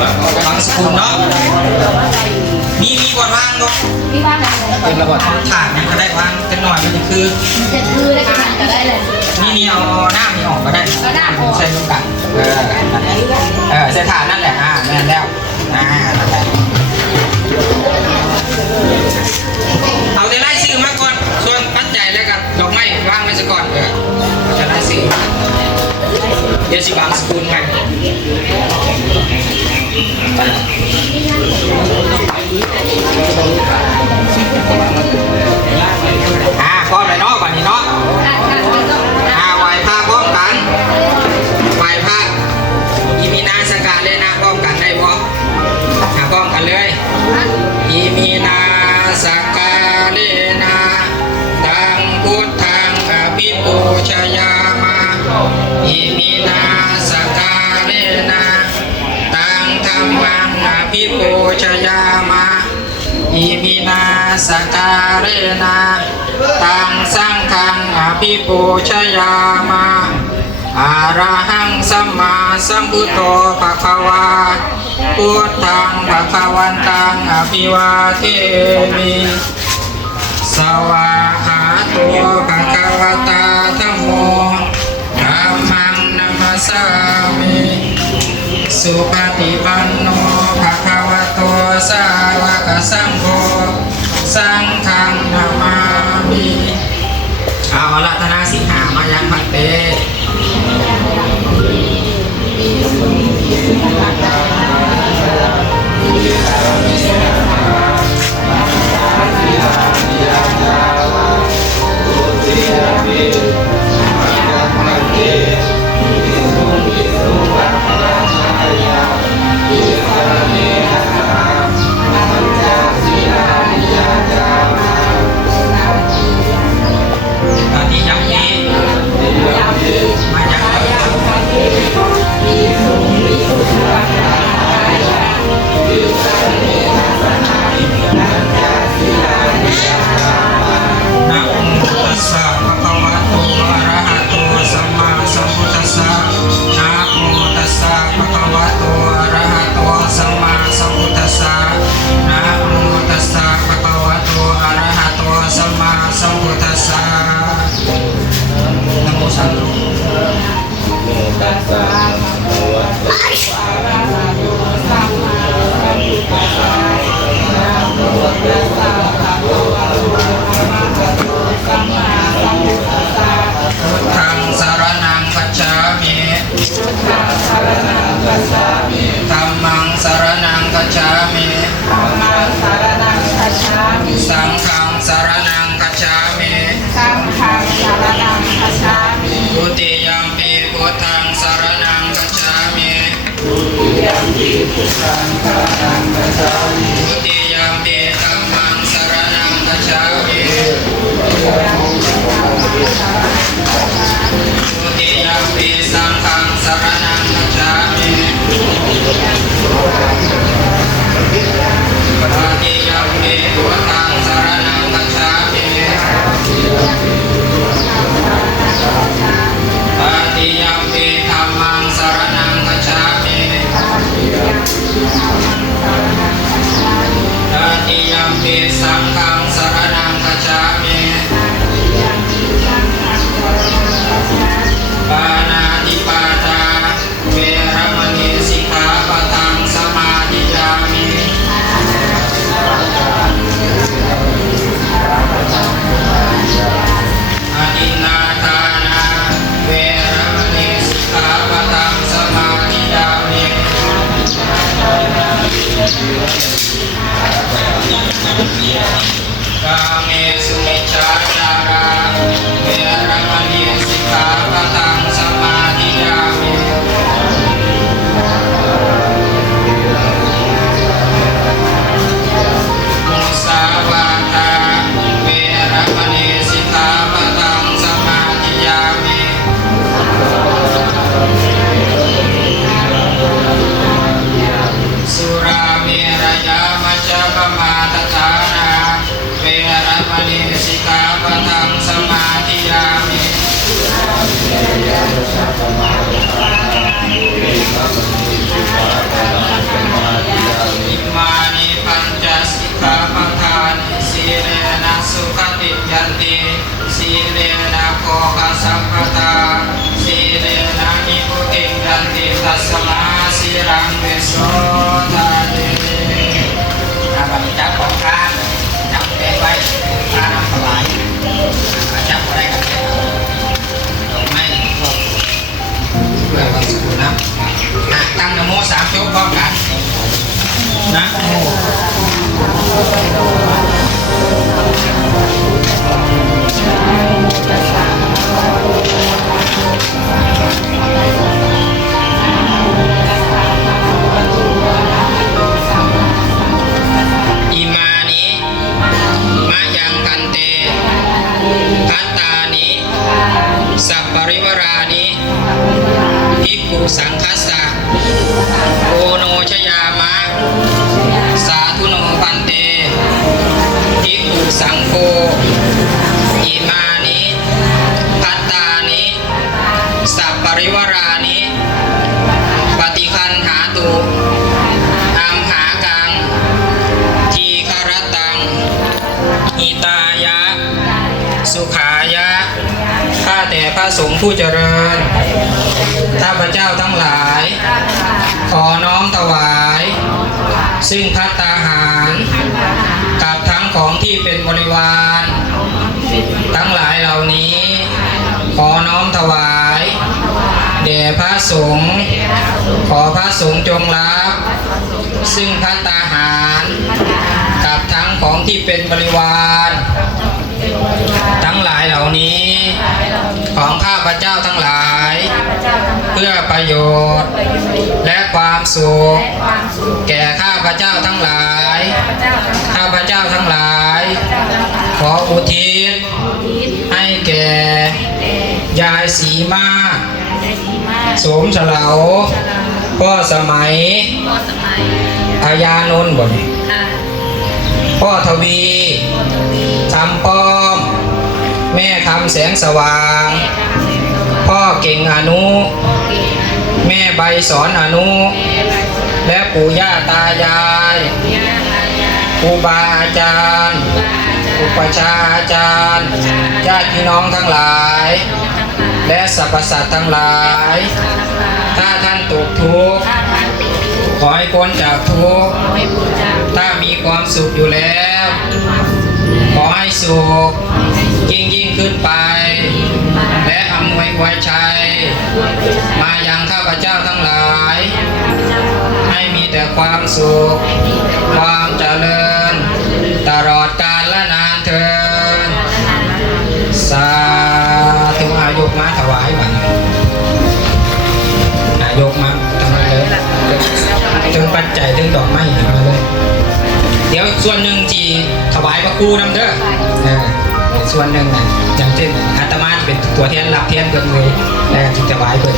บางสกุลเนาะมีบทว่างเนาะมีว่างอะไรเป็นระบบถาดมันก็ได้ว่างกันหน่อยมันคือได้ก็ได้เลยนี่เอาหน้ามีออกก็ได้ใส่ลูกกันใส่ถาดนั่นแหละแม่แล้วนั่นแหละเอาแต่ไล่ซื้อมาก่อนส่วนปัจจัยแล้วกับดอกไม้ว่างไว้ซะก่อนจะไล่ซื้อเดี๋ยวสิบางสกุลไปก้อนเลยเนาะวันนี้เนาะไหวพระพร้อมกันไหวพระอีมีนาสกาเลนะพร้อมกันได้พร้อมพร้อมกันเลยอีมีนาสกาเลนะตังพุทธังอภิปูชยามาอีมีนาสกาเลนะตังธัมมังอภิปูชยามาอิมินาสการเรนะตังสังฆังอภิปูชยามาอะระหังสัมมาสัมพุทโธภะคะวาพุทธังภะคะวันตังอภิวาเทมิสวาหาโตภะคะวตาธัมโมธัมมังนัมมัสสามิสุปฏิปันโนภะคะวะโตสาวกสังโฆสังฆังนามามิอารัตนาสิงหามายังพันเตธัมมังสรณังคัจฉามิสังฆังสรณังคัจฉามิทุติยัมปิพุทธังสรณังคัจฉามิทุติยัมปิธัมมังสรณังคัจฉามิทุติยัมปิสังฆังสรณังคัจฉามิปฏิยัมปิพุทธังสรณังคัจฉามิปฏิยัมปิธัมมังสรณังคัจฉามิปฏิยัมปิสังฆังสรณังคัจฉามิปานาติปาตาเวรมณีสิกขาปะทังสมาธิยามิอทินนาทานาเวรมณีสิกขาปะทังสมาธิยามิกาเมสุมิจฉาจาราเวรมณีสิกขาปะทังสมาธิยามิมุสาวาทาเวรมณีสิกขาปะทังสมาธิยามิสุราเมรยามัจจปมาทฐานาเวรมณีสิกขาปะทังสมาธิยามิป สังคัสสะโอโนชยามะสาธุโนพันเตภิกขุสังโฆอิมานิพัตตานิสัพปริวารานิปฏิคันหาตุอัมหากังทีคารตังอิตายะสุขายะข้าแต่พระสงฆ์ผู้เจริญข้าพเจ้าทั้งหลาย ขอน้อมถวาย ซึ่งภัตตาหารกับทั้งของที่เป็นบริวารทั้งหลายเหล่านี้ ขอน้อมถวายแด่พระสงฆ์ขอพระสงฆ์จงรับ ซึ่งภัตตาหารกับทั้งของที่เป็นบริวารทั้งหลายเหล่านี้ ของข้าพเจ้าทั้งหลาย เพื่อประโยชน์และความสุขแก่ข้าพเจ้าทั้งหลายข้าพเจ้าทั้งหลาย ขออุทิศให้แก่ยายศรีมาสมเฉลาพ่อสมัยอาญานนท์บ่เนี่ยพ่อทวีคำป้อมแม่คำแสงสว่าง พ่อเก่งอนุ แม่ใบสอนอนุ และปู่ย่าตายายครูบาอาจารย์อุปชาอาจารย์ญาติพี่น้องทั้งหลาย และสรรพสัตว์ทั้งหลาย ถ้าท่านตกทุกข์ขอให้พ้นจากทุกข์ถ้ามีความสุขอยู่แล้ว ขอให้สุขยิ่งขึ้นไป และอำนวยไว้ชัยมายังข้าพเจ้าทั้งหลาย ให้มีแต่ความสุขความเจริญตลอดกาลและนานเทินสาธุอายกมาถวายบัณฑอายกมาทำไมเลยถึงปัจจัยถึงดอกไม้มาเลยเดี๋ยวส่วนหนึ่งที่ถวายพระครูนำเด้อส่วนหนึ่งนะอย่างเช่นอาตมาจะเป็นตัวแทนรับแทนเกินเลยแล้วที่ถวายเกิน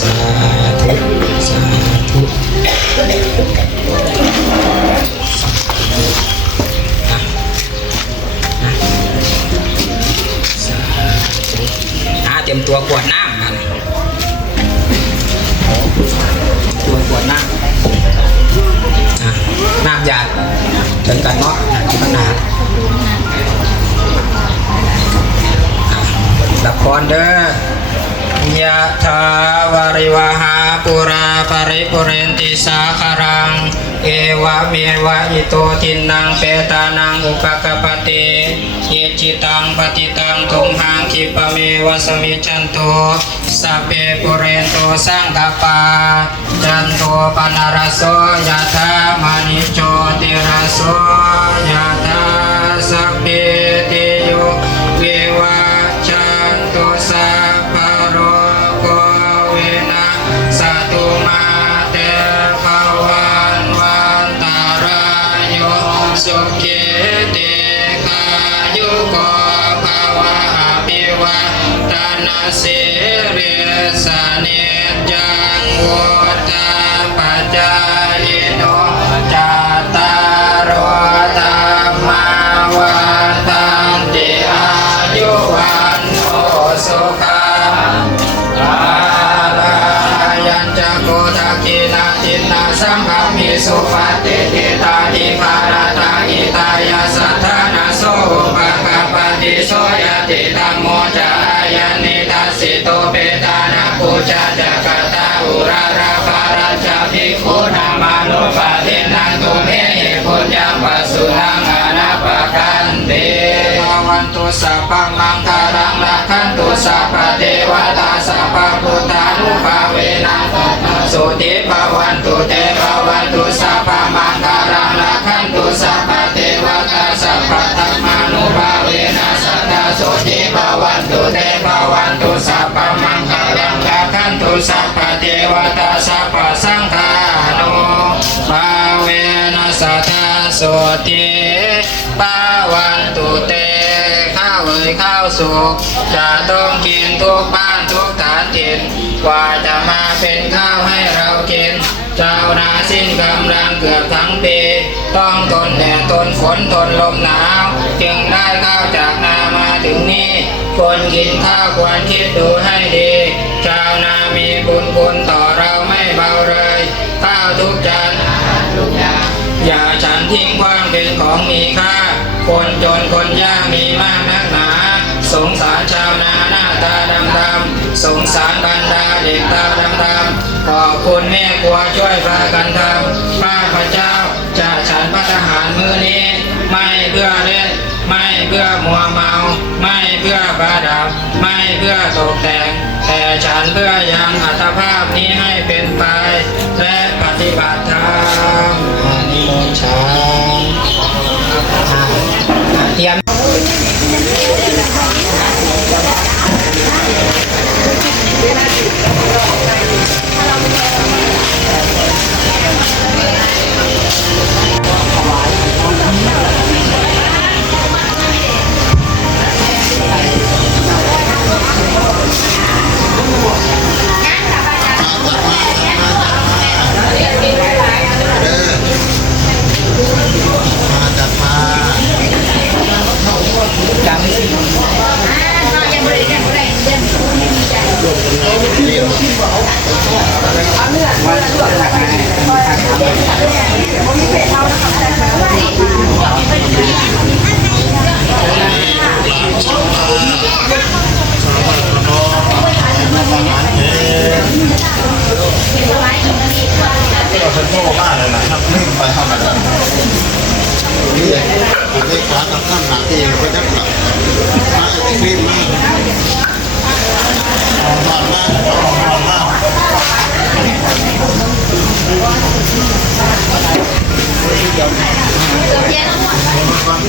สาธุสาธุเตรียมตัวกวดน้ำกันตัวกวดน้ำน้ำหยาดถึงกันเนาะที่ขนาดรับพรเด้อยะถาวาริวหาปุราปริปุเรนติสาคารังเอวะเมวะอิโตทินังเปตานังอุปกปติอิจิตังปฏิตังทุมหังคิปะเมวะสมิจฉันโตสัพเพปุเรนโตสังกปาจันโตปนารโสยะถามณิโชติราโสยะถาสัพเพติโยวิวัจจันตุสัพพะโรโควินาศตุมาเตภวันวันตารายโยสุขิติกายุโกภวะอภิวาทนาสิริสนิจังวุฒาปัจจายโนจัตตารโอธรรมาวันตันติอายุวันโอสุขังอาลัยัญจโกทักขินาทินาสัมภมิสุปฏิทิตานิภารตาอิตายาสัทธานาโสภะคะปฏิโสยติธัมโมจายานิทัสสิโตเปตานะปุจจจกตาอุราราภารัจจภิกขุนามานุปะเทนังตุเมหิปุญญังปัสสุนังอนาปะกันติภวันตุสัพพมังคารังรักขันตุสัพพเทวตาสัพพพุทธานุภาเวนังสุติภวันตุเตภวันตุสัพพมังคารังรักขันตุสัพพเทวตาสัพพธรรมานุภาเวนัสสัทธาสุติภวันตุเตภวันตุสัพพมังคารังรักขันตุสัพพเทวตาสัพพสังฆานุภาเวนัสสัทธาสุติภวันตุเตข้า เอ่ยข้าวสุกจะต้องกินทุกบ้านทุกฐานถิ่นกว่าจะมาเป็นข้าวให้เรากินชาวนาสิ้นกำลังเกือบทั้งปีต้องทนแดดทนฝนทนลมหนาวจึงได้ข้าวจากนามาถึงนี้คนกินข้าวควรคิดดูให้ดีชาวนามีบุญต่อเราไม่เบาเลยข้าวทุกจานอย่าฉันทิ้งขว้างเป็นของมีค่าคนจนคนยากมีมากนักหนาสงสารชาวนาหน้าตาดำๆสงสารบรรดาเด็กตาดำๆขอบคุณแม่ครัวช่วยพากันทำข้าพเจ้าจะฉันภัตตาหารมื้อนี้ไม่เพื่อเล่นไม่เพื่อมัวเมาไม่เพื่อประดับไม่เพื่อตกแต่งแต่ฉันเพื่อยังอัตภาพนี้ให้เป็นไปและปฏิบัติธรรมอานิโมชาเตรียม เป็นโง่มากเลยนะครับนึ่งไปทำอะไรนี่ได้ขาทำน้ำหนักเองก็จะกลับมาไอ้ครีมมากหอมมากหอมมาก เย็น